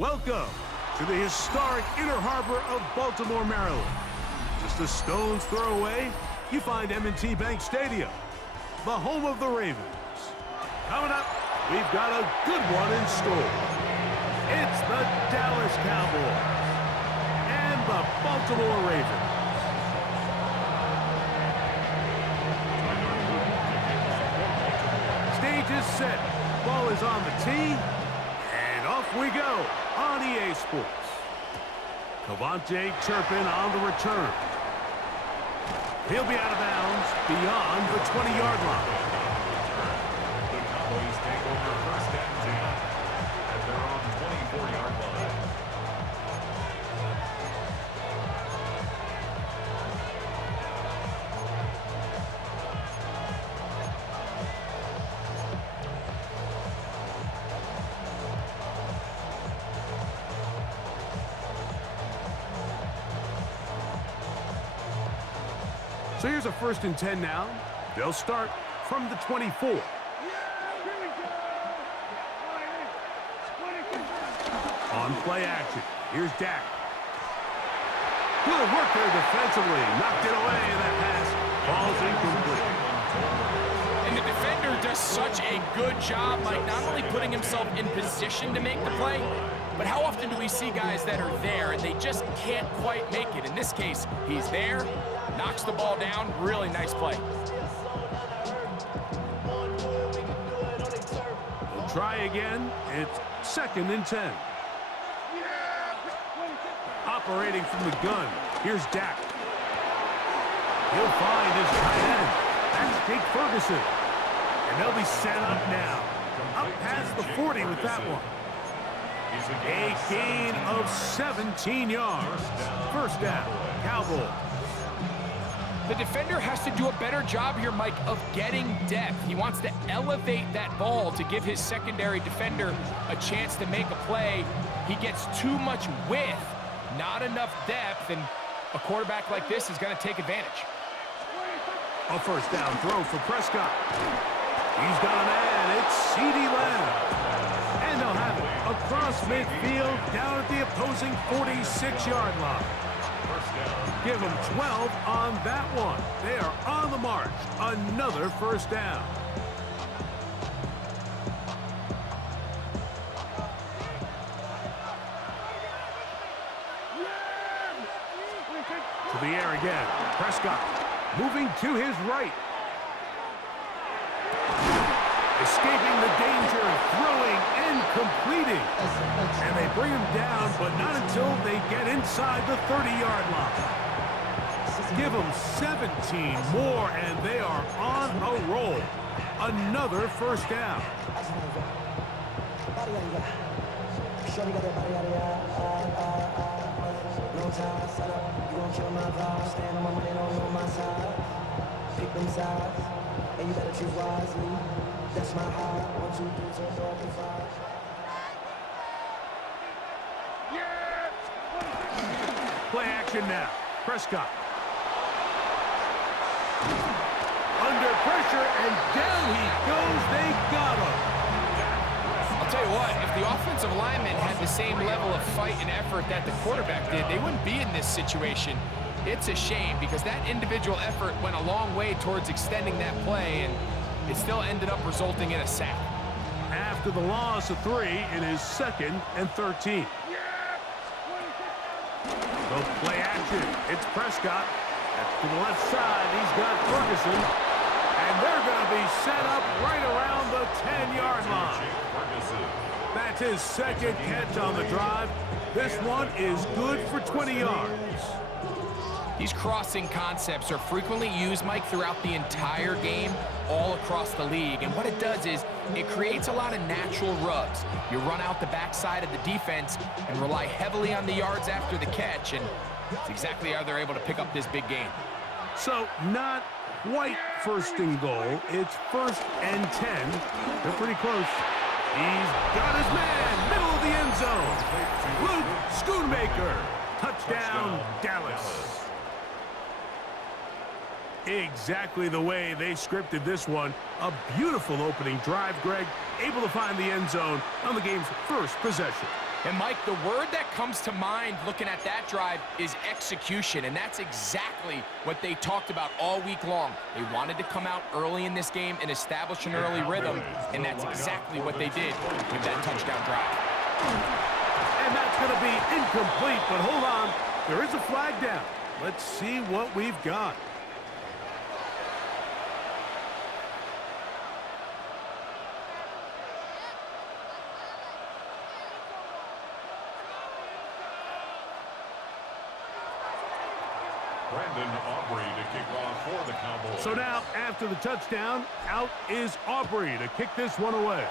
Welcome to the historic Inner Harbor of Baltimore, Maryland. Just a stone's throw away, you find M&T Bank Stadium, the home of the Ravens. Coming up, we've got a good one in store. It's the Dallas Cowboys and the Baltimore Ravens. Stage is set, ball is on the tee, and off we go on EA Sports. Cavante Turpin on the return. He'll be out of bounds beyond the 20-yard line. The Cowboys take over first and 10 at their own 24-yard line. So here's a 1st and 10 now. They'll start from the 24. On play action, here's Dak. Good work there defensively. Knocked it away, and that pass falls incomplete. And the defender does such a good job, Mike, not only putting himself in position to make the play, but how often do we see guys that are there and they just can't quite make it? In this case, he's there, knocks the ball down. Really nice play. We'll try again. It's 2nd and 10. Operating from the gun, here's Dak. He'll find his tight end. That's Jake Ferguson. And they'll be set up now. Up past the 40 with that one. A gain of 17 yards. First down, Cowboys. The defender has to do a better job here, Mike, of getting depth. He wants to elevate that ball to give his secondary defender a chance to make a play. He gets too much width, not enough depth, and a quarterback like this is going to take advantage. A first down throw for Prescott. He's got a man. It's CeeDee Lamb. And they'll have it across midfield down at the opposing 46-yard line. Give them 12 on that one. They are on the march. Another first down. To the air again. Prescott moving to his right. Escaping the danger, throwing and completing. And they bring him down, but not until they get inside the 30-yard line. Give them 17 more, and they are on a roll. Another first down. That's my heart. 1, 2, 3, 4, 5. Play action now. Prescott. Under pressure, and down he goes. They got him. I'll tell you what, if the offensive lineman had the same level of fight and effort that the quarterback did, they wouldn't be in this situation. It's a shame because that individual effort went a long way towards extending that play, and it still ended up resulting in a sack. After the loss of 3, it is 2nd and 13. So play action. It's Prescott. That's to the left side. He's got Ferguson. And they're going to be set up right around the 10-yard line. That's his 2nd catch on the drive. This one is good for 20 yards. These crossing concepts are frequently used, Mike, throughout the entire game, all across the league. And what it does is it creates a lot of natural rubs. You run out the backside of the defense and rely heavily on the yards after the catch, and it's exactly how they're able to pick up this big gain. So not quite 1st and goal. It's 1st and 10. They're pretty close. He's got his man, middle of the end zone. Luke Schoonmaker. Touchdown, Dallas. Exactly the way they scripted this one. A beautiful opening drive, Greg. Able to find the end zone on the game's first possession. And Mike, the word that comes to mind looking at that drive is execution, and that's exactly what they talked about all week long. They wanted to come out early in this game and establish an early rhythm, and that's exactly what they did with that touchdown drive. And that's going to be incomplete, but hold on. There is a flag down. Let's see what we've got. For the Cowboys. So now, after the touchdown, out is Aubrey to kick this one away.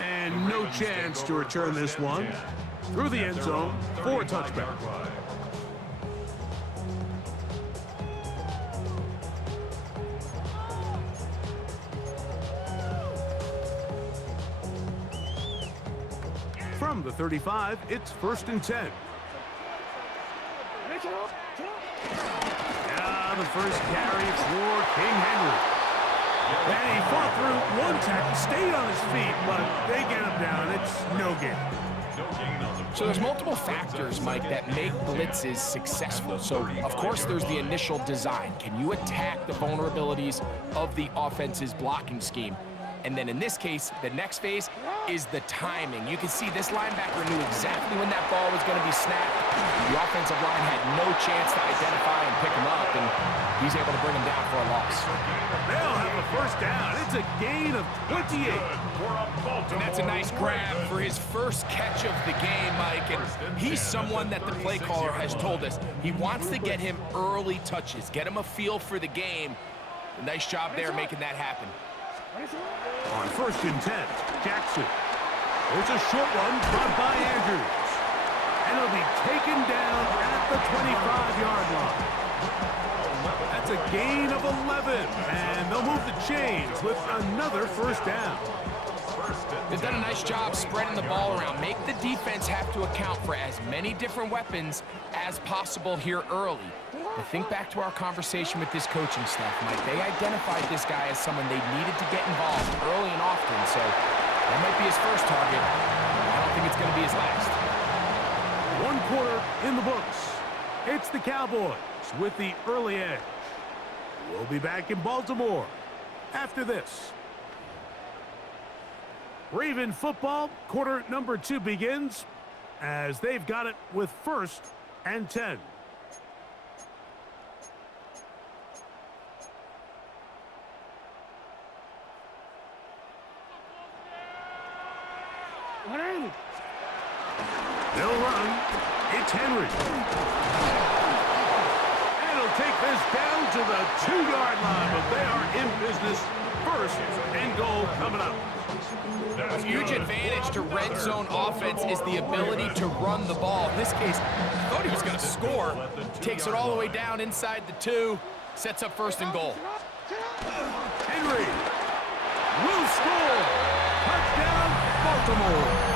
And no chance to return this one through the end zone for a touchback. From the 35, it's 1st and 10. Now the first carry for King Henry. And he fought through one tackle, stayed on his feet, but they get him down. It's no gain. So there's multiple factors, Mike, that make blitzes successful. So, of course, there's the initial design. Can you attack the vulnerabilities of the offense's blocking scheme? And then in this case, the next phase is the timing. You can see this linebacker knew exactly when that ball was going to be snapped. The offensive line had no chance to identify and pick him up, and he's able to bring him down for a loss. They'll have a first down. It's a gain of 28. And that's a nice grab for his first catch of the game, Mike. And he's someone that the play caller has told us he wants to get him early touches, get him a feel for the game. Nice job there making that happen. On 1st and 10, Jackson. There's a short one brought by Andrews. And it'll be taken down at the 25-yard line. That's a gain of 11. And they'll move the chains with another first down. They've done a nice job spreading the ball around. Make the defense have to account for as many different weapons as possible here early. But think back to our conversation with this coaching staff, Mike. They identified this guy as someone they needed to get involved early and often, so that might be his first target. I don't think it's going to be his last. 1 quarter in the books. It's the Cowboys with the early edge. We'll be back in Baltimore after this. Raven football, quarter number 2 begins as they've got it with 1st and 10. They'll run. It's Henry. And he'll take this down to the 2-yard line, but they are in business. 1st and goal coming up. A huge advantage to red zone offense is the ability to run the ball. In this case, I thought he was going to score. Takes it all the way down inside the 2. Sets up 1st and goal. Henry will score. Touchdown, Baltimore.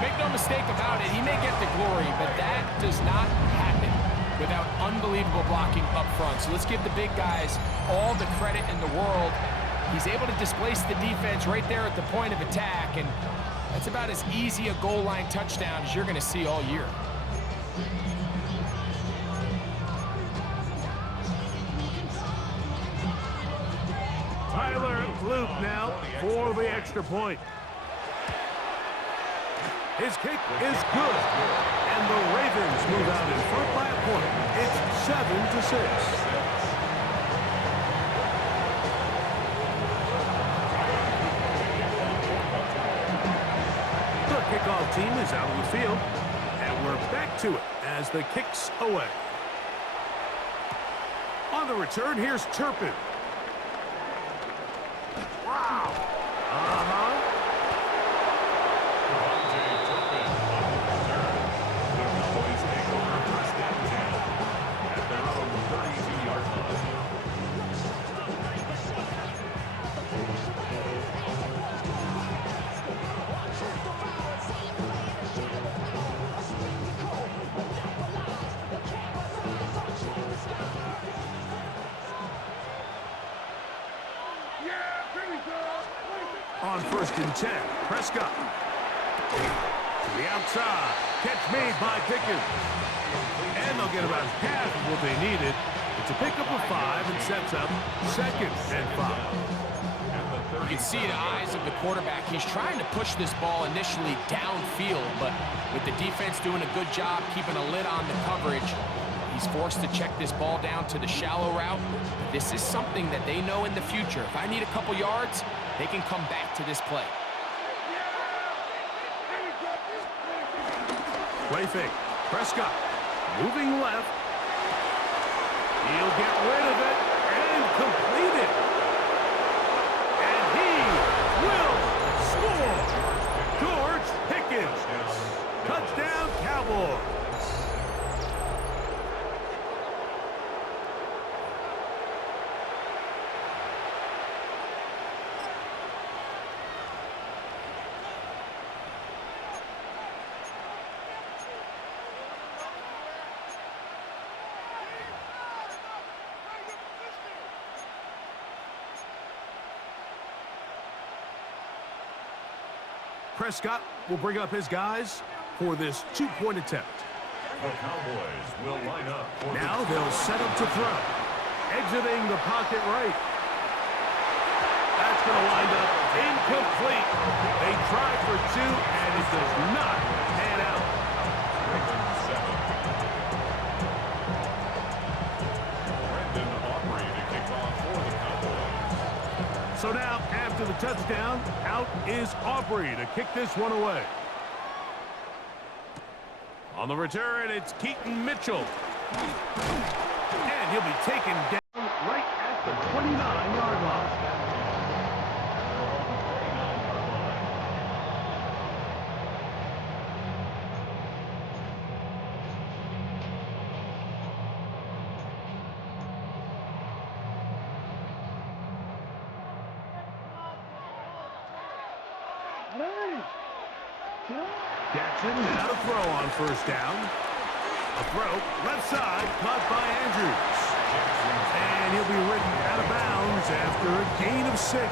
Make no mistake about it, he may get the glory, but that does not happen without unbelievable blocking up front. So let's give the big guys all the credit in the world. He's able to displace the defense right there at the point of attack, and that's about as easy a goal line touchdown as you're going to see all year. Tyler Luke now for the extra point. His kick is good, and the Ravens move out in front by a point. It's 7-6. The kickoff team is out on the field, and we're back to it as the kick's away. On the return, here's Turpin. Wow. On 1st and 10, Prescott. To the outside. Catch made by Pickens. And they'll get about half of what they needed. It's a pickup of 5 and sets up 2nd and 5. You can see the eyes of the quarterback. He's trying to push this ball initially downfield, but with the defense doing a good job keeping a lid on the coverage, he's forced to check this ball down to the shallow route. This is something that they know in the future. If I need a couple yards, they can come back to this play. Play fake. Prescott moving left. He'll get rid of it and complete it. And he will score. George Pickens. Touchdown, Cowboys. Prescott will bring up his guys for this 2-point attempt. The Cowboys will line up. Now they'll set up to throw. Exiting the pocket right. That's going to wind up incomplete. They try for 2, and it does not pan out. So now, after the touchdown, out is Aubrey to kick this one away. On the return, it's Keaton Mitchell. And he'll be taken down right at the 29-yard line. Jackson now to throw on 1st down. A throw, left side, caught by Andrews. And he'll be ridden out of bounds after a gain of 6.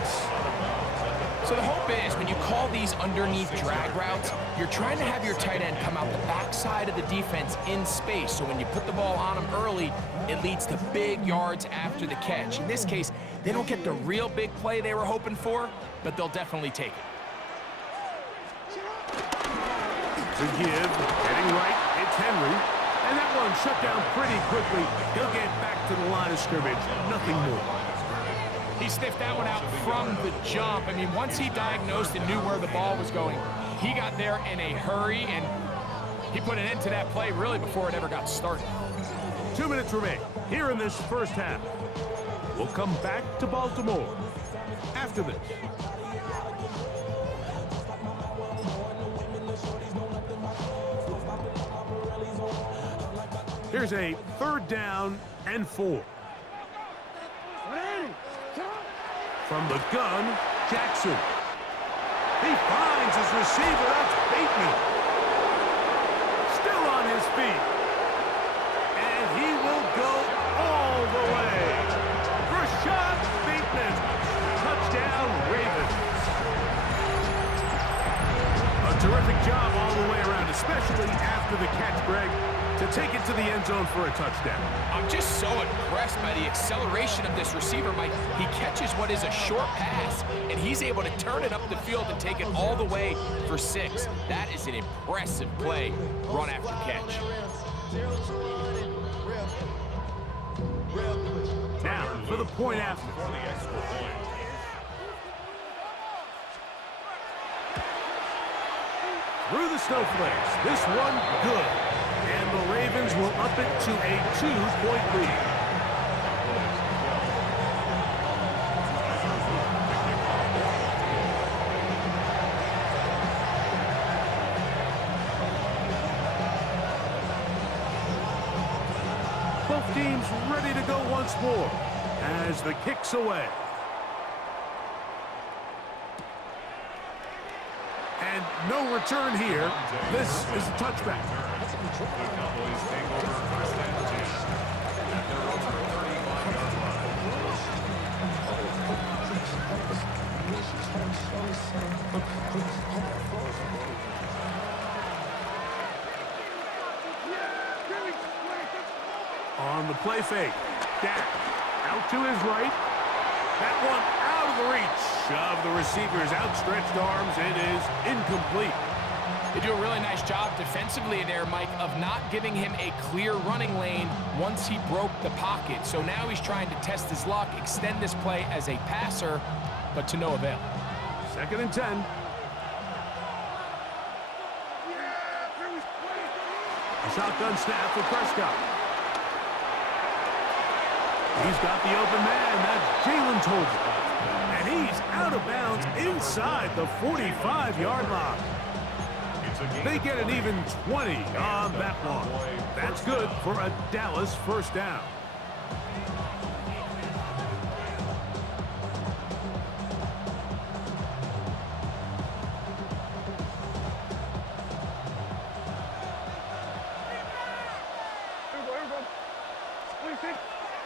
So the hope is when you call these underneath drag routes, you're trying to have your tight end come out the backside of the defense in space. So when you put the ball on him early, it leads to big yards after the catch. In this case, they don't get the real big play they were hoping for, but they'll definitely take it. To give, heading right, it's Henry. And that one shut down pretty quickly. He'll get back to the line of scrimmage. Nothing more. He sniffed that one out from the jump. I mean, once he diagnosed and knew where the ball was going, he got there in a hurry, and he put an end to that play really before it ever got started. 2 minutes remain here in this 1st half. We'll come back to Baltimore after this. Here's a 3rd down and 4. From the gun, Jackson. He finds his receiver. That's Bateman. Still on his feet. And he will go all the way. Rashad Bateman. Touchdown, Ravens. A terrific job all the way around, especially after the catch, Greg, to take it to the end zone for a touchdown. I'm just so impressed by the acceleration of this receiver, Mike. He catches what is a short pass, and he's able to turn it up the field and take it all the way for 6. That is an impressive play, run after catch. Now, for the point after. Through the snowflakes, this one good. And the Ravens will up it to a 2-point lead. Both teams ready to go once more as the kick's away. And no return here. This is a touchback. The Cowboys take over 1st and 10 at their own 35-yard line. play fake. Dak out to his right. That one out of the reach of the receiver's outstretched arms. It is incomplete. They do a really nice job defensively there, Mike, of not giving him a clear running lane once he broke the pocket. So now he's trying to test his luck, extend this play as a passer, but to no avail. 2nd and 10. A shotgun snap for Prescott. He's got the open man. That's Jalen Tolbert. And he's out of bounds inside the 45-yard line. They get an even 20 on that one. That's good for a Dallas first down.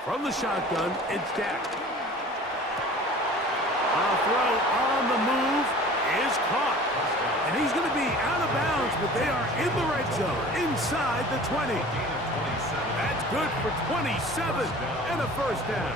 From the shotgun, it's Dak. A throw on the move is caught. And he's going to be out of bounds, but they are in the red zone, inside the 20. That's good for 27 and a first down.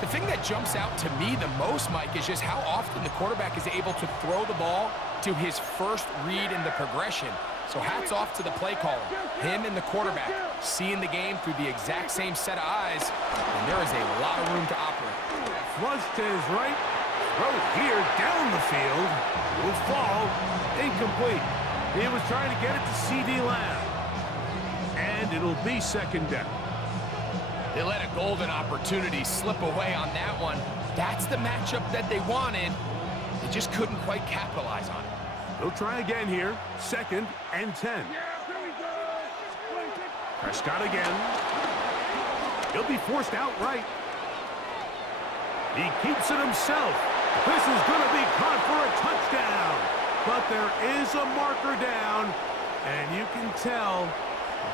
The thing that jumps out to me the most, Mike, is just how often the quarterback is able to throw the ball to his first read in the progression. So hats off to the play caller. Him and the quarterback seeing the game through the exact same set of eyes, and there is a lot of room to operate. Flush to his right. Throw here down the field. Will fall. Incomplete. He was trying to get it to C.D. Lamb. And it'll be 2nd down. They let a golden opportunity slip away on that one. That's the matchup that they wanted. They just couldn't quite capitalize on it. They'll try again here. 2nd and 10. Prescott again. He'll be forced outright. He keeps it himself. This is going to be caught for a touchdown. But there is a marker down, and you can tell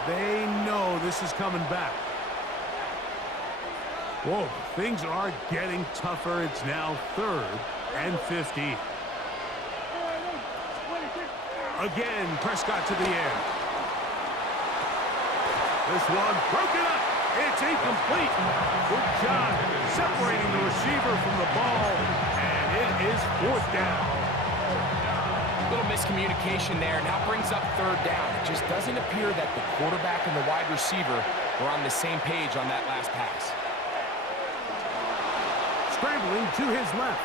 they know this is coming back. Whoa, things are getting tougher. It's now 3rd and 50. Again, Prescott to the air. This one broken up. It's incomplete. Good job separating the receiver from the ball, and it is 4th down. Little miscommunication there, now brings up 3rd down. It just doesn't appear that the quarterback and the wide receiver were on the same page on that last pass. Scrambling to his left.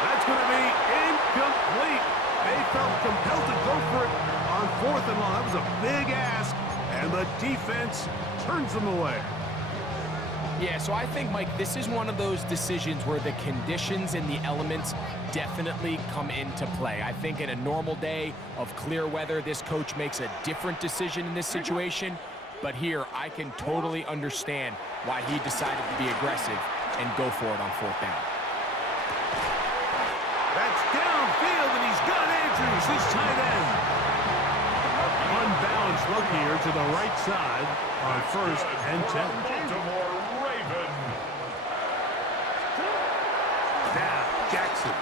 That's going to be incomplete. They felt compelled to go for it on 4th and long. That was a big ask, and the defense turns them away. Yeah, so I think, Mike, this is one of those decisions where the conditions and the elements definitely come into play. I think in a normal day of clear weather, this coach makes a different decision in this situation. But here, I can totally understand why he decided to be aggressive and go for it on 4th down. That's downfield, and he's got Andrews, his tight end. Unbalanced look here to the right side on 1st and 10. Baltimore Raven. Now, Jackson.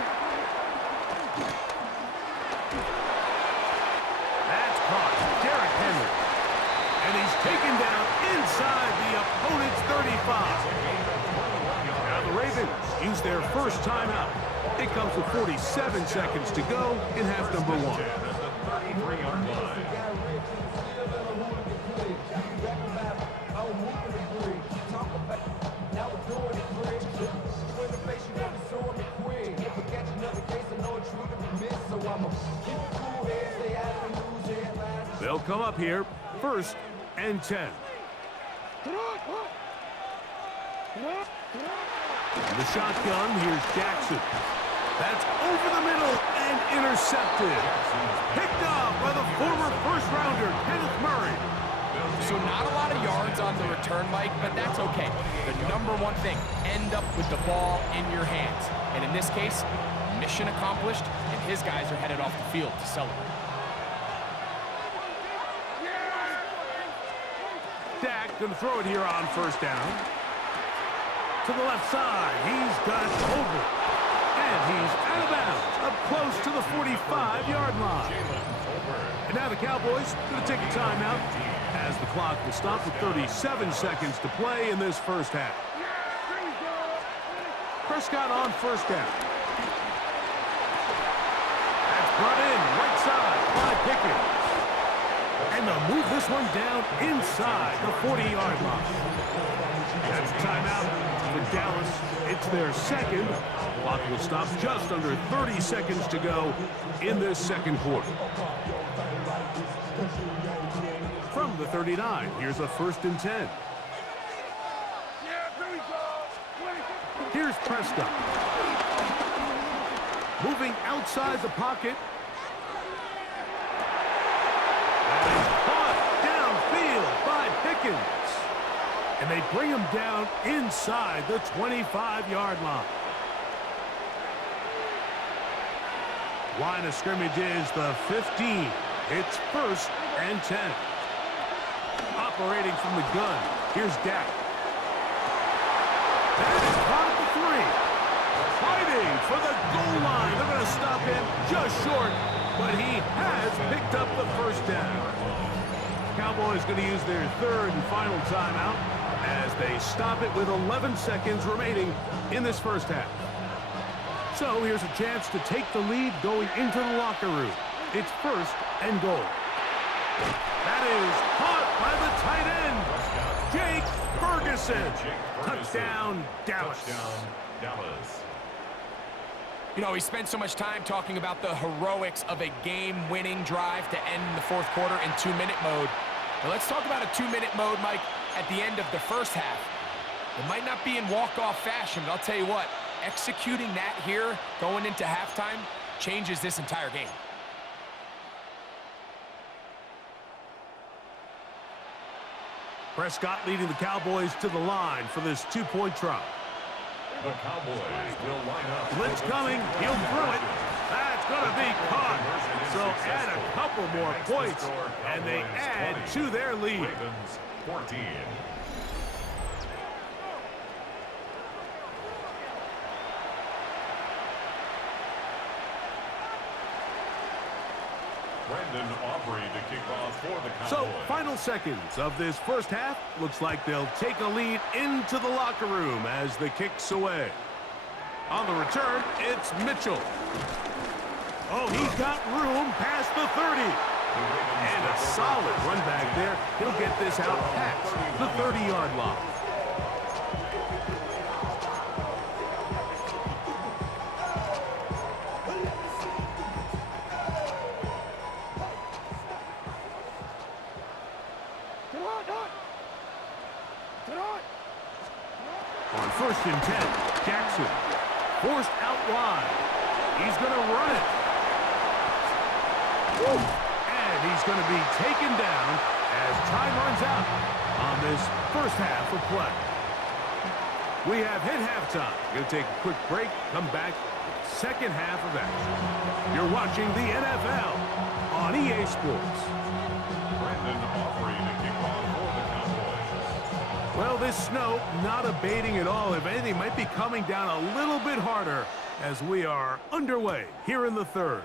That's caught. Derrick Henry. And he's taken down inside the opponent's 35. Now the Ravens use their first timeout. It comes with 47 seconds to go in half number 1. At the 33-yard line. They'll come up here, 1st and 10. The shotgun, here's Jackson. That's over the middle and intercepted. Picked off by the former first-rounder, Kenneth Murray. So not a lot of yards on the return, Mike, but that's okay. The number one thing, end up with the ball in your hands. And in this case, mission accomplished, and his guys are headed off the field to celebrate. Dak going to throw it here on 1st down. To the left side, he's got Tolbert. And he's out of bounds, up close to the 45-yard line. And now the Cowboys going to take a timeout as the clock will stop with 37 seconds to play in this first half. Prescott on first down. That's brought in right side by Pickens. And they'll move this one down inside the 40-yard line. That's a timeout for Dallas. It's their second. Clock will stop just under 30 seconds to go in this second quarter. From the 39, here's a 1st and 10. Here's Prescott. Moving outside the pocket. And he's caught downfield by Pickens. And they bring him down inside the 25-yard line. Line of scrimmage is the 15. It's 1st and 10. Operating from the gun, here's Dak. That is caught at the 3. Fighting for the goal line. They're going to stop him just short, but he has picked up the 1st down. Cowboys going to use their 3rd and final timeout as they stop it with 11 seconds remaining in this first half. So here's a chance to take the lead going into the locker room. It's 1st and goal. That is caught by the tight end, Jake Ferguson. Touchdown, Dallas. Touchdown, Dallas. You know, we spent so much time talking about the heroics of a game-winning drive to end the 4th quarter in 2-minute mode. Now let's talk about a 2-minute mode, Mike, at the end of the first half. It might not be in walk-off fashion, but I'll tell you what, executing that here going into halftime changes this entire game. Prescott leading the Cowboys to the line for this 2-point try. The Cowboys will line up. Blitz coming. He'll throw it. That's going to be caught. So add a couple more points, and they add to their lead. Ravens 14. Brendan Aubrey to kick off for the Cowboys. So, final seconds of this first half. Looks like they'll take a lead into the locker room as the kick's away. On the return, it's Mitchell. Oh, he's got room past the 30. And a solid run back there. He'll get this out past the 30-yard line. On 1st and 10, Jackson forced out wide. He's going to run it. And he's going to be taken down as time runs out on this first half of play. We have hit halftime. Going to take a quick break, come back with the second half of action. You're watching the NFL on EA Sports. Brendan Aubrey to kick off for the Cowboys. Well, this snow not abating at all. If anything, might be coming down a little bit harder as we are underway here in the 3rd.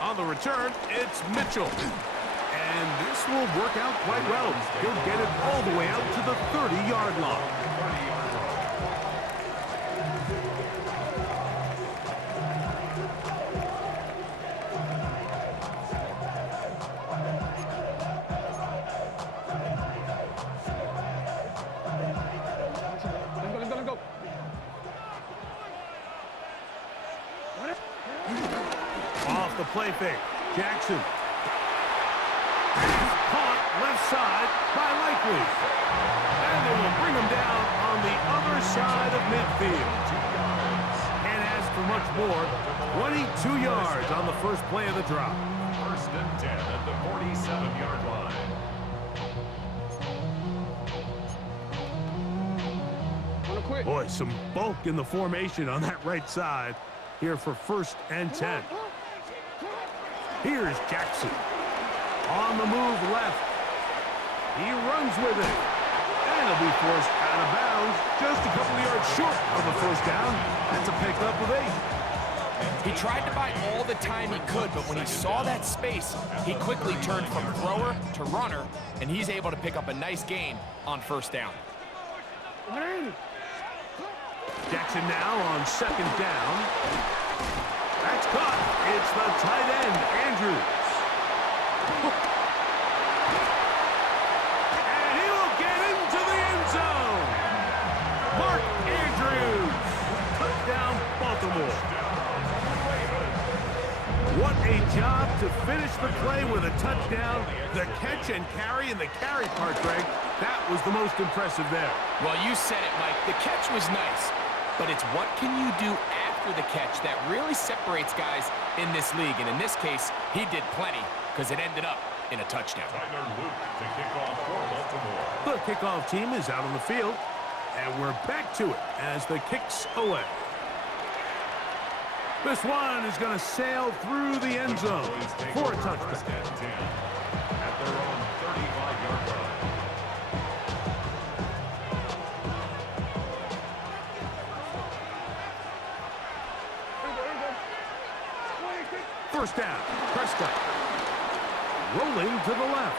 On the return, it's Mitchell. And this will work out quite well. He'll get it all the way out to the 30-yard line. Off the play fake, Jackson. He's caught left side by Likely. And they will bring him down on the other side of midfield. Can't ask for much more. 22 yards on the first play of the drop. 1st and 10 at the 47-yard line. Boy, some bulk in the formation on that right side here for 1st and 10. Here's Jackson. On the move left. He runs with it. And he'll be forced out of bounds just a couple of yards short of the 1st down. That's a pickup of 8. He tried to buy all the time he could, but when he saw that space, he quickly turned from thrower to runner, and he's able to pick up a nice gain on first down. Jackson now on second down. That's caught. It's the tight end, Andrews. And he will get into the end zone. Mark Andrews. Touchdown, Baltimore. What a job to finish the play with a touchdown. The catch and carry, and the carry part, Greg, that was the most impressive there. Well, you said it, Mike. The catch was nice, but it's what can you do after the catch that really separates guys in this league. And in this case, he did plenty because it ended up in a touchdown. To kick off for Baltimore. The kickoff team is out on the field, and we're back to it as the kick's away. This one is going to sail through the end zone for a touchdown. At their own 35-yard line. First down, Prescott. Rolling to the left.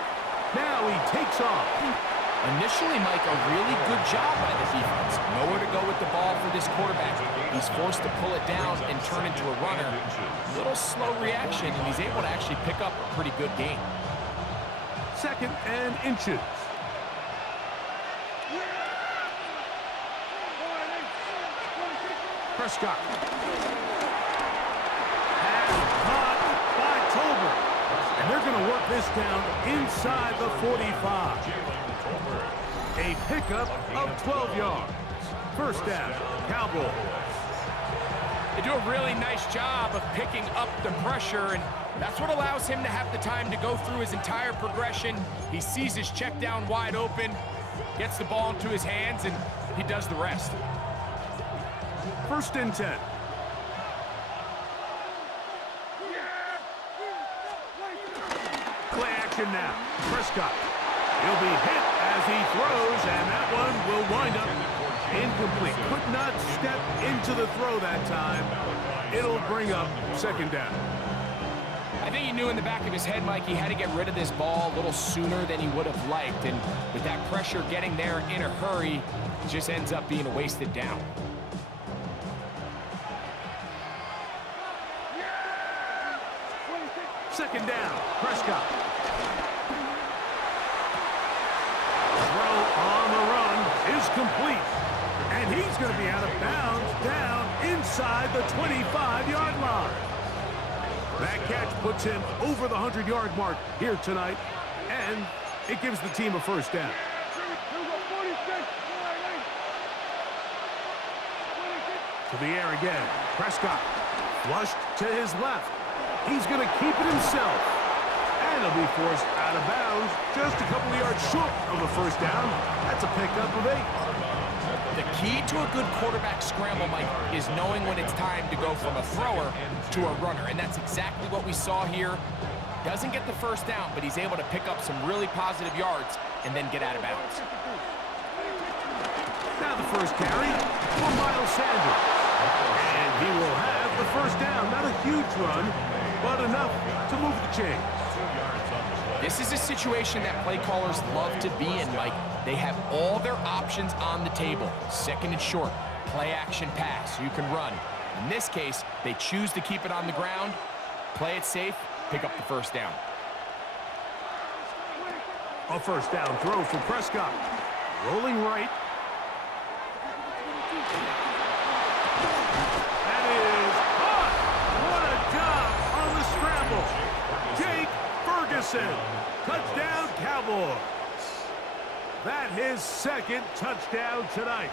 Now he takes off. Initially, Mike, a really good job by the defense. Nowhere to go with the ball for this quarterback. He's forced to pull it down and turn into a runner. Little slow reaction, and he's able to actually pick up a pretty good gain. Second and inches. Prescott. Has caught by Tolbert. And they're going to work this down inside the 45. A pickup of 12 yards. First down, Cowboys. They do a really nice job of picking up the pressure, and that's what allows him to have the time to go through his entire progression. He sees his check down wide open, gets the ball into his hands, and he does the rest. First and 10. Play action now. Prescott. He'll be hit as he throws, and that one will wind up incomplete. Could not step into the throw that time. It'll bring up second down. I think he knew in the back of his head, Mike, he had to get rid of this ball a little sooner than he would have liked. And with that pressure getting there in a hurry, it just ends up being a wasted down. Second down, Prescott. Throw on the run is complete. And he's going to be out of bounds down inside the 25-yard line. That catch puts him over the 100-yard mark here tonight, and it gives the team a first down. To the air again. Prescott flushed to his left. He's going to keep it himself. And he'll be forced out of bounds just a couple of yards short of a first down. That's a pickup of 8. The key to a good quarterback scramble, Mike, is knowing when it's time to go from a thrower to a runner. And that's exactly what we saw here. Doesn't get the first down, but he's able to pick up some really positive yards and then get out of bounds. Now the first carry for Miles Sanders. And he will have the first down. Not a huge run, but enough to move the chains. This is a situation that play callers love to be in, Mike. They have all their options on the table. Second and short, play action pass, so you can run. In this case, they choose to keep it on the ground, play it safe, pick up the first down. A first down throw for Prescott. Rolling right. That is caught. What a job on the scramble. Jake Ferguson. Touchdown, Cowboys. That his second touchdown tonight.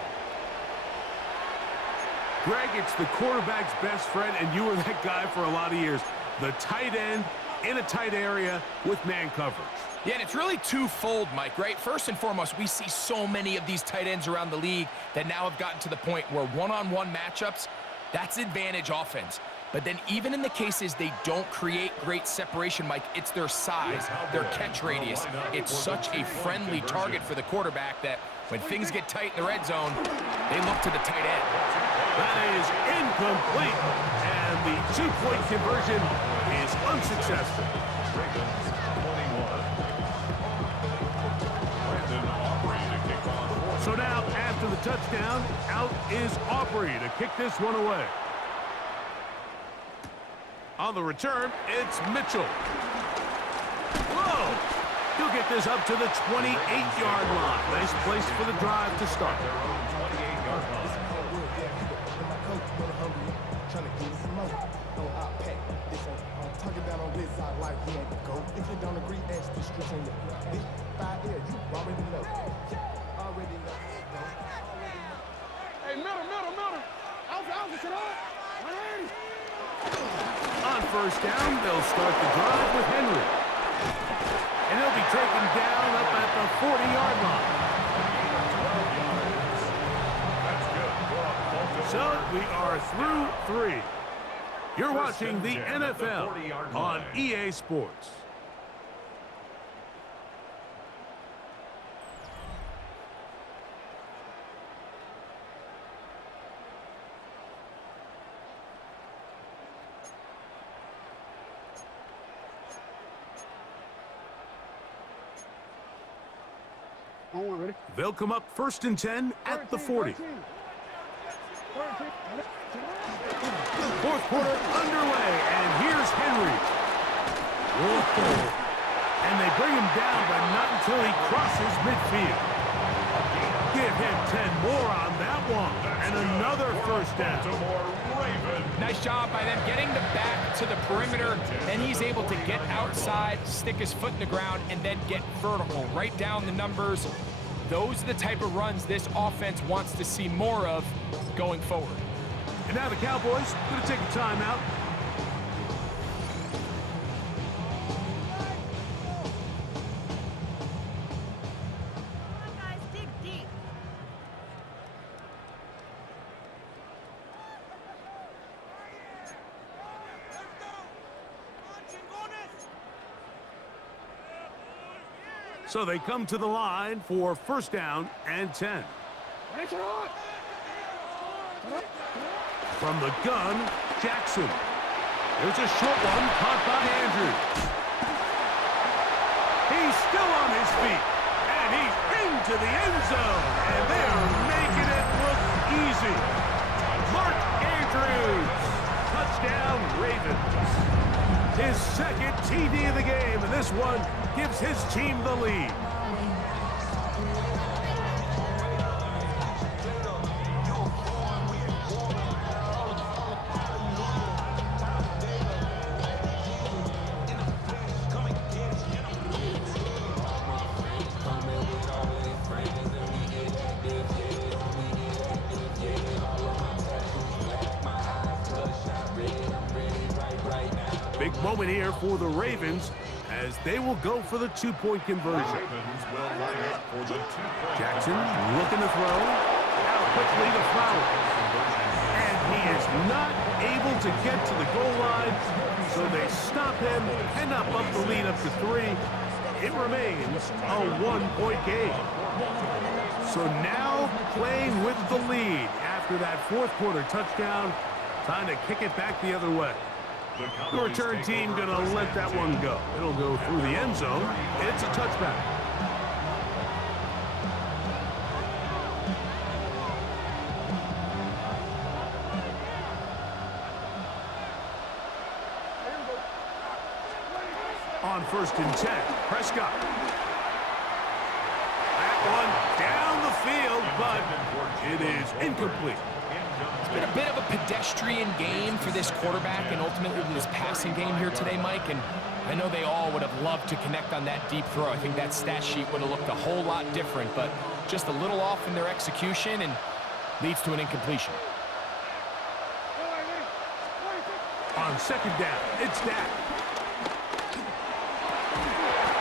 Greg, it's the quarterback's best friend, and you were that guy for a lot of years. The tight end in a tight area with man coverage. Yeah, and it's really twofold, Mike, right? First and foremost, we see so many of these tight ends around the league that now have gotten to the point where one-on-one matchups, that's advantage offense. But then even in the cases they don't create great separation, Mike, it's their size, their catch radius. It's such a friendly target for the quarterback that when things get tight in the red zone, they look to the tight end. That is incomplete. And the two-point conversion is unsuccessful. Ravens 21. Brandon Aubrey to kick off. So now, after the touchdown, out is Aubrey to kick this one away. On the return, it's Mitchell. Whoa! He'll get this up to the 28-yard line. Nice place for the drive to start. Their own 28-yard line. Hey, middle. Out, sit on. 180. On first down, they'll start the drive with Henry. And he'll be taken down up at the 40-yard line. So we are through 3. You're watching the NFL on EA Sports. They'll come up 1st and 10 at the 40. Fourth quarter underway, and here's Henry. Whoa. And they bring him down, but not until he crosses midfield. Give him 10 more on that one, and another first down. Nice job by them getting the back to the perimeter. Then he's able to get outside, stick his foot in the ground, and then get vertical. Right down the numbers. Those are the type of runs this offense wants to see more of going forward. And now the Cowboys going to take a timeout. Come on, guys, dig deep. So they come to the line for 1st down and 10. From the gun, Jackson. There's a short one caught by Andrews. He's still on his feet, and he's into the end zone, and they are making it look easy. Mark Andrews, touchdown Ravens. His 2nd TD of the game, and this one gives his team the lead. Big moment here for the Ravens as they will go for the 2-point conversion. Jackson looking to throw. Out quickly to Flowers. And he is not able to get to the goal line, so they stop him and up the lead up to 3. It remains a 1-point game. So now playing with the lead after that 4th quarter touchdown, time to kick it back the other way. The return team going to let that one go. It'll go through the end zone. It's a touchback. On 1st and 10, Prescott. That one down the field, but it is incomplete. It's been a bit of a pedestrian game for this quarterback and ultimately this passing game here today, Mike. And I know they all would have loved to connect on that deep throw. I think that stat sheet would have looked a whole lot different, but just a little off in their execution and leads to an incompletion. On 2nd down, it's Dak.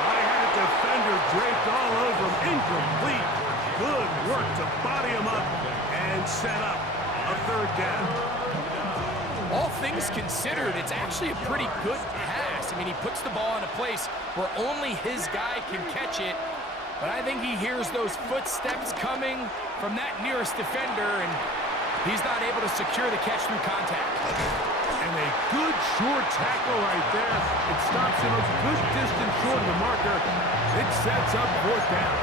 I had a defender draped all over him. Incomplete. Good work to body him up and set up a 3rd down. All things considered, it's actually a pretty good pass. I mean, he puts the ball in a place where only his guy can catch it. But I think he hears those footsteps coming from that nearest defender, and He's not able to secure the catch through contact. And a good short tackle right there. It stops him a good distance short of the marker. It sets up 4th down.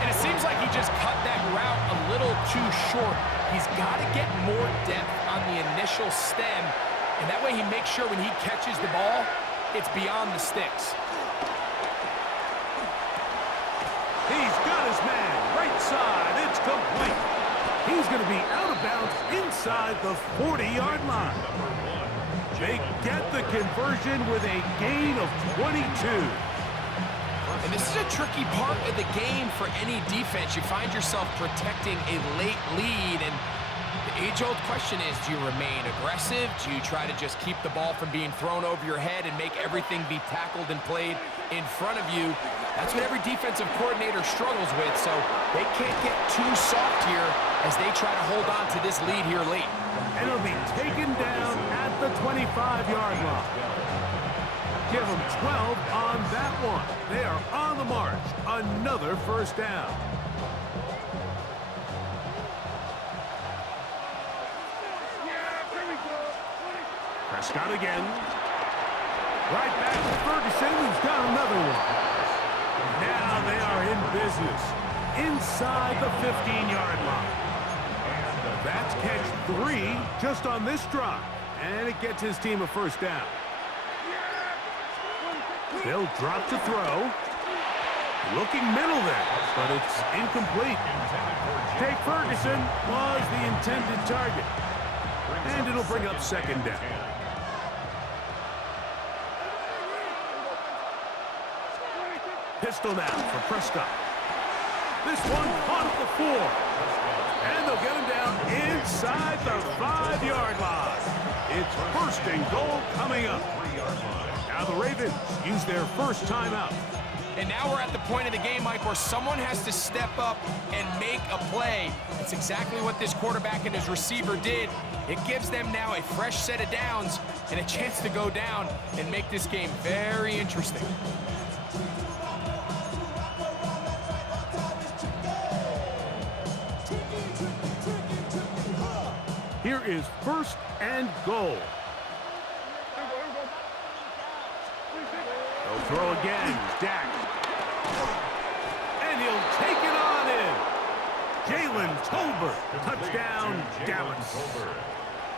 And it seems like he just cut that route a little too short. He's got to get more depth on the initial stem, and that way he makes sure when he catches the ball, it's beyond the sticks. He's got his man. Right side. It's complete. He's going to be out of bounds inside the 40-yard line. They get the conversion with a gain of 22. And this is a tricky part of the game for any defense. You find yourself protecting a late lead, and the age-old question is, do you remain aggressive? Do you try to just keep the ball from being thrown over your head and make everything be tackled and played in front of you? That's what every defensive coordinator struggles with, so they can't get too soft here as they try to hold on to this lead here late. And it'll be taken down at the 25-yard line. Give them 12 on that one. They are on the march. Another 1st down. Prescott again. Right back to Ferguson, who's got another one. Now they are in business inside the 15-yard line. That's catch 3 just on this drive. And it gets his team a 1st down. They'll drop to throw. Looking middle there, but it's incomplete. Jake Ferguson was the intended target. And it'll bring up 2nd down. Pistol now for Prescott. This one caught at the 4. And they'll get him down inside the 5-yard line. It's 1st and goal coming up. Now the Ravens use their first timeout. And now we're at the point of the game, Mike, where someone has to step up and make a play. That's exactly what this quarterback and his receiver did. It gives them now a fresh set of downs and a chance to go down and make this game very interesting. Here is 1st and goal. They'll throw again. Dak. And he'll take it on in. Jalen Tolbert. Touchdown, Dallas.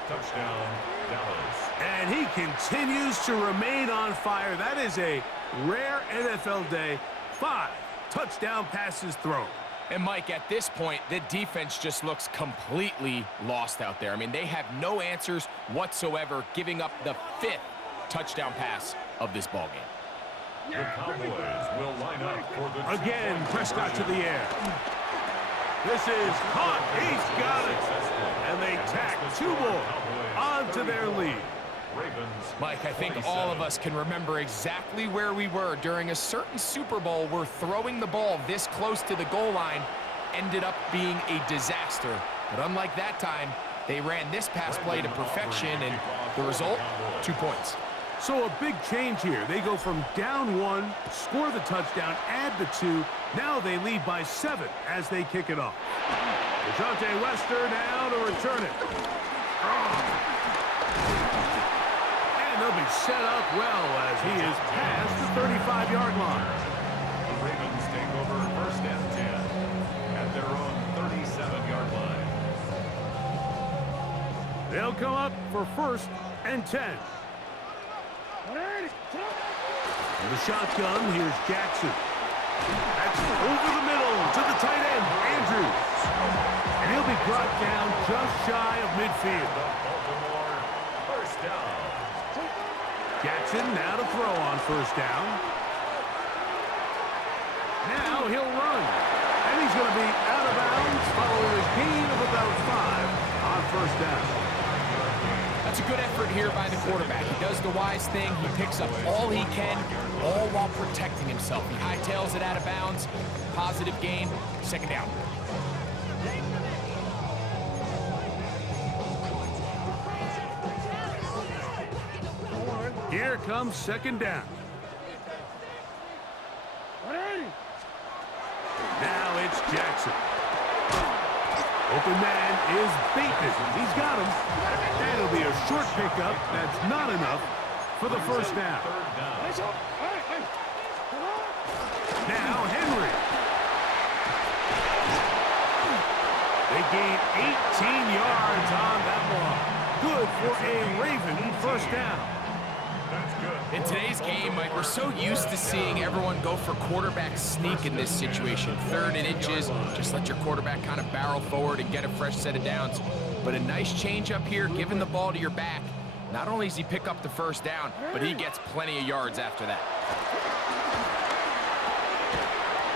Touchdown, Dallas. And he continues to remain on fire. That is a rare NFL day. 5 touchdown passes thrown. And, Mike, at this point, the defense just looks completely lost out there. I mean, they have no answers whatsoever, giving up the 5th touchdown pass of this ballgame. The Cowboys will line up for the again, Prescott to the air. This is caught. He's got it. And they tack 2 more onto their lead. Mike, I think all of us can remember exactly where we were during a certain Super Bowl where throwing the ball this close to the goal line ended up being a disaster. But unlike that time, they ran this pass play to perfection, and the result, 2 points. So a big change here. They go from down 1, score the touchdown, add the 2. Now they lead by 7 as they kick it off. DeJounte Wester now to return it. And they'll be set up well as he is past the 35-yard line. The Ravens take over 1st and 10 at their own 37-yard line. They'll come up for 1st and 10. In the shotgun, here's Jackson. That's over the middle to the tight end, Andrews. And he'll be brought down just shy of midfield. Baltimore 1st down. Jackson now to throw on 1st down. Now he'll run. And he's going to be out of bounds following a gain of about 5 on 1st down. That's a good effort here by the quarterback. He does the wise thing. He picks up all he can, all while protecting himself. He hightails it out of bounds. Positive gain. 2nd down. Here comes 2nd down. Now it's Jackson. Open man is beaten. He's got him. And it'll be a short pickup. That's not enough for the first down. Now Henry. They gain 18 yards on that one. Good for a Raven first down. In today's game, Mike, we're so used to seeing everyone go for quarterback sneak in this situation. 3rd and inches, just let your quarterback kind of barrel forward and get a fresh set of downs. But a nice change up here, giving the ball to your back. Not only does he pick up the first down, but he gets plenty of yards after that.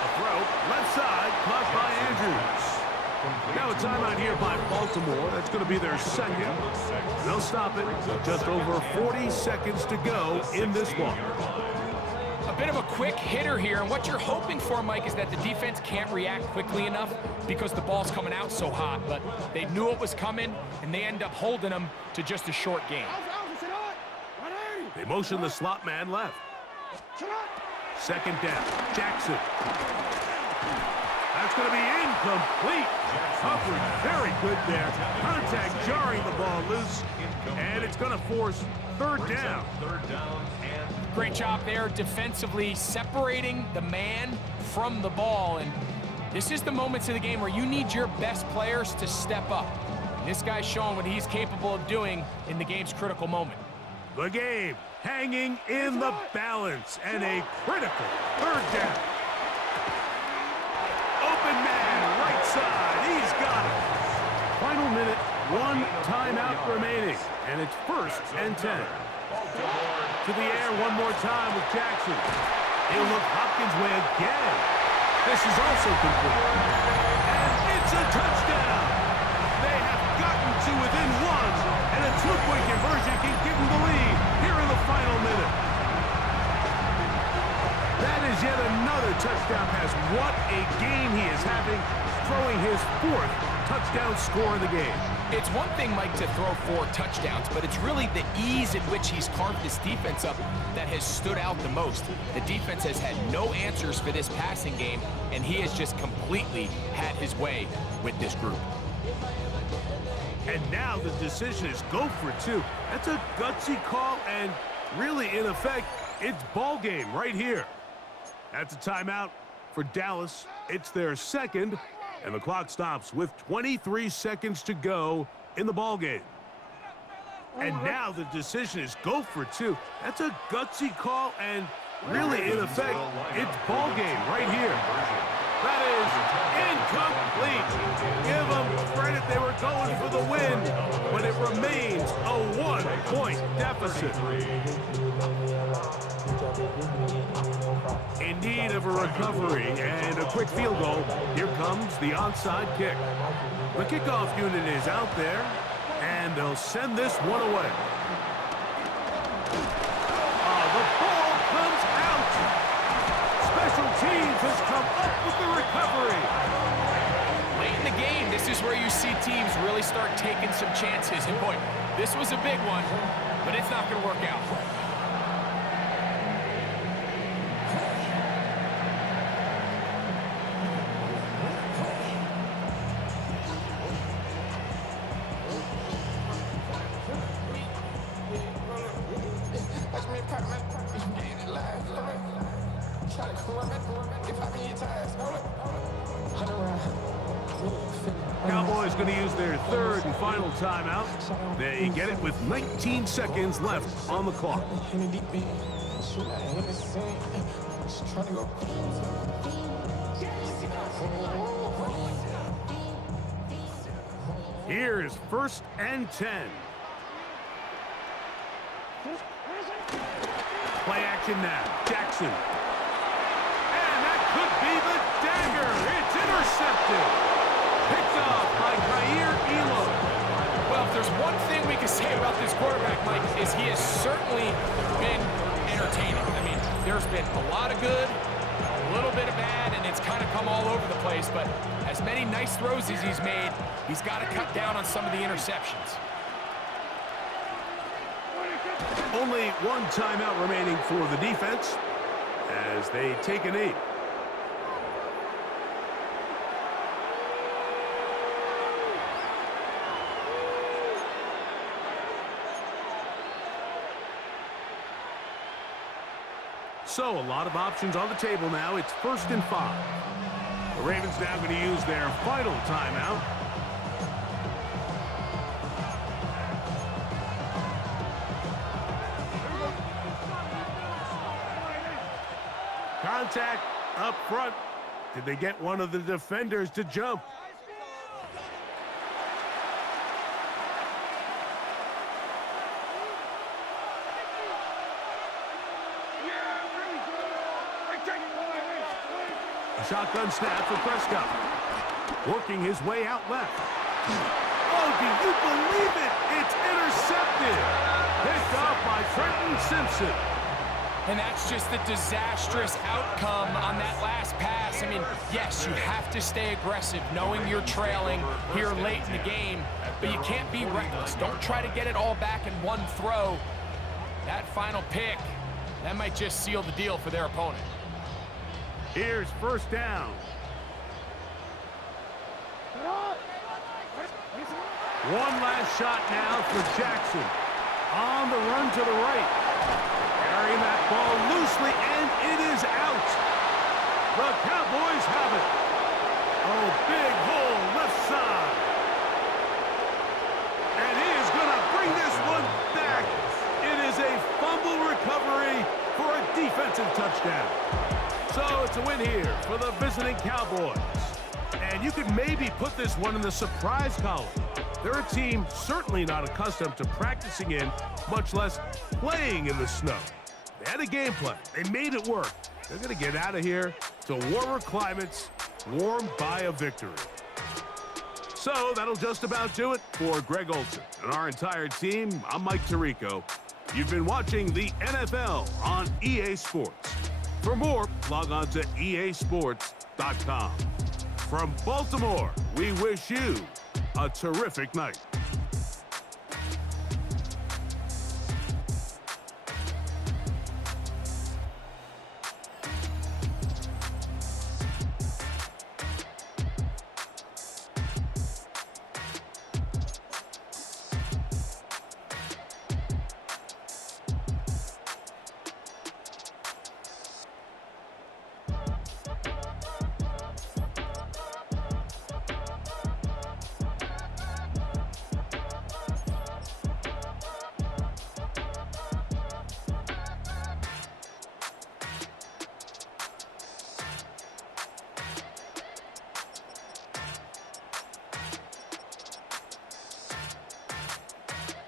A throw, left side, caught by Andrews. Now a timeout here by Baltimore. That's going to be their second. They'll stop it with just over 40 seconds to go in this one. A bit of a quick hitter here, and what you're hoping for, Mike, is that the defense can't react quickly enough because the ball's coming out so hot, but they knew it was coming, and they end up holding them to just a short game. They motion the slot man left. Second down, Jackson. That's going to be incomplete. Coverage very good there. Contact jarring the ball loose, and it's going to force 3rd down. Great job there defensively, separating the man from the ball. And this is the moments of the game where you need your best players to step up. And this guy's showing what he's capable of doing in the game's critical moment. The game hanging in the balance, and a critical 3rd down. Open man, right side, he's got it. Final minute, 1 timeout remaining, and it's 1st and 10. To the air one more time with Jackson. He'll look Hopkins' way again. This is also complete. And it's a touchdown. They have gotten to within 1, and a 2-point conversion can give them the lead here in the final minute. That is yet another touchdown pass. What a game he is having, throwing his 4th touchdown score of the game. It's one thing, Mike, to throw 4 touchdowns, but it's really the ease in which he's carved this defense up that has stood out the most. The defense has had no answers for this passing game, and he has just completely had his way with this group. And now the decision is go for 2. That's a gutsy call, and really, in effect, it's ball game right here. That's a timeout for Dallas. It's their second, and the clock stops with 23 seconds to go in the ball game. And now the decision is go for 2. That's a gutsy call, and really, in effect, it's ball game right here. That is incomplete. Give them credit. They were going for the win, but it remains a 1-point deficit. In need of a recovery and a quick field goal, here comes the onside kick. The kickoff unit is out there, and they'll send this one away. The ball comes out. Special teams has come up with the recovery. Late in the game, this is where you see teams really start taking some chances. And boy, this was a big one, but it's not going to work out. Cowboys going to use their 3rd and final timeout. They get it with 19 seconds left on the clock. Here's 1st and 10. Play action now. Jackson. And that could be the dagger. It's intercepted. Picked off by Kaiir Elam. Well, if there's one thing we can say about this quarterback, Mike, is he has certainly been entertaining. I mean, there's been a lot of good, a little bit of bad, and it's kind of come all over the place. But as many nice throws as he's made, he's got to cut down on some of the interceptions. Only 1 timeout remaining for the defense as they take a knee. So, a lot of options on the table now. It's 1st and 5. The Ravens now going to use their final timeout. Contact up front. Did they get one of the defenders to jump? A shotgun snap for Prescott. Working his way out left. Oh, do you believe it? It's intercepted. Picked off by Trenton Simpson. And that's just the disastrous outcome on that last pass. I mean, yes, you have to stay aggressive knowing you're trailing here late in the game, but you can't be reckless. Don't try to get it all back in one throw. That final pick, that might just seal the deal for their opponent. Here's 1st down. One last shot now for Jackson. On the run to the right. Carrying that ball loosely, and it is out. The Cowboys have it. Oh, big hole left side. And he is going to bring this one back. It is a fumble recovery for a defensive touchdown. So it's a win here for the visiting Cowboys. And you could maybe put this one in the surprise column. They're a team certainly not accustomed to practicing in, much less playing in the snow. They had a game plan. They made it work. They're going to get out of here to warmer climates, warmed by a victory. So that'll just about do it for Greg Olson and our entire team. I'm Mike Tirico. You've been watching the NFL on EA Sports. For more, log on to easports.com. From Baltimore, we wish you a terrific night.